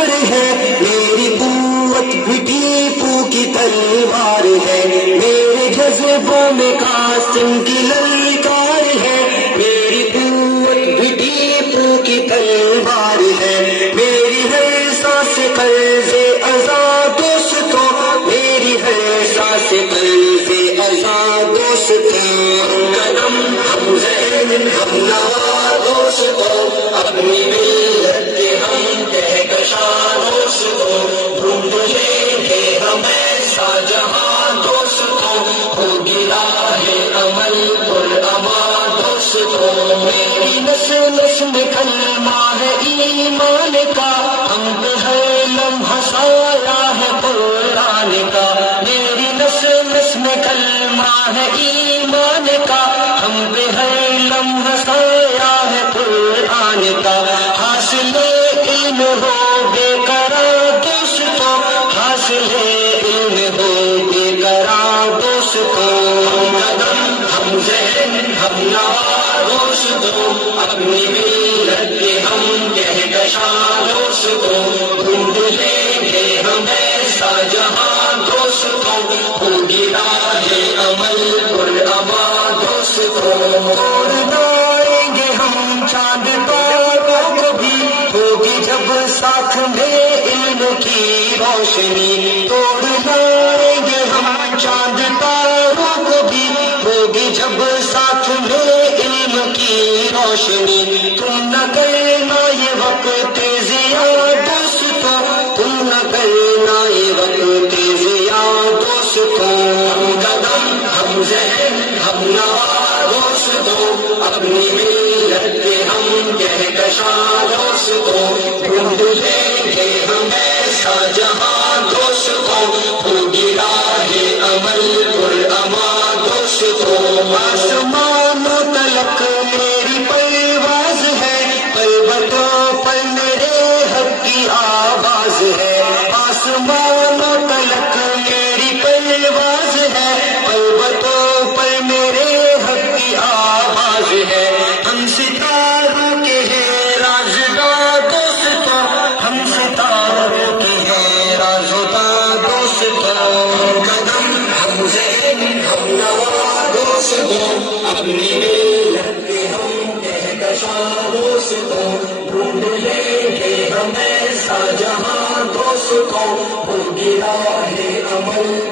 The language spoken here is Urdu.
یار ہے، میری قوت بھی ٹیپو کی تلوار ہے، میرے جذبوں میں قاسم کی للکار ہے، میری قوت بھی ٹیپو کی تلوار ہے، میری ہر سانس قرض ازاں دوستوں، میری ہر سانس قرض ازاں دوستوں، قدم ہم ذہن ہم نوا دوستوں، اپنی ملت کے ہم کہکشاں دوستوں، ڈھونڈ لیں گے ہم ایسا جہاں دوستوں، ہوگی راہ عمل پرامان دوستوں، میری نسل نسل کلمہ ہے ایمان کا، ہم پہ ہر لمحہ سایہ ہے قرآن کا، میری نسل نسل کلمہ ہے ایمان کا، ہم پہ ہر لمحہ سایہ ہے قرآن کا، حاصل علم ہو بے قرار دوستوں، حاصل علم ہو بے قرار دوستوں، قدم ہم ذہن ہم نوا دوستوں، اپنی ملت کے ہم کہکشاں دوستوں، ڈھونڈ لیں گے ہم ایسا جہاں دوستوں، ہوگی راہ عمل پرامان دوستوں، توڑ لائیں گے ہم چاند تاروں کو بھی، ہوگی جب ساتھ میں علم کی روشنی، توڑ لائیں گے ہم چاند تاروں کو بھی، ہوگی جب ساتھ میں علم کی روشنی، تم نہ کرنا یہ وقت ضیاء دوستوں، تم نہ کرنا یہ وقت ضیاء دوستوں، ہم قدم ہم ذہن ہم نوا دوستوں، اپنی ملت کے ہم کہکشاں دوستوں، ڈھونڈ لیں گے ہم ایسا جہاں دوستوں، ہوگی راہ عمل پرامان دوستوں، آسمانوں تلک میری پرواز ہے، پروتوں پر میرے حق کی آواز ہے، آسمانوں تلک میری پرواز ہے، پروتوں پر میرے حق کی آواز ہے، ہم ستاروں کے ہیں رازداں دوستوں، ہم ستاروں کے ہیں رازداں دوستوں، قدم ہم ذہن ہم نوا دوستوں، اپنی ملت کے ہم کہکشاں دوستوں، ڈھونڈ لیں گے ہم ایسا جہاں دوستوں، ہوگی راہ عمل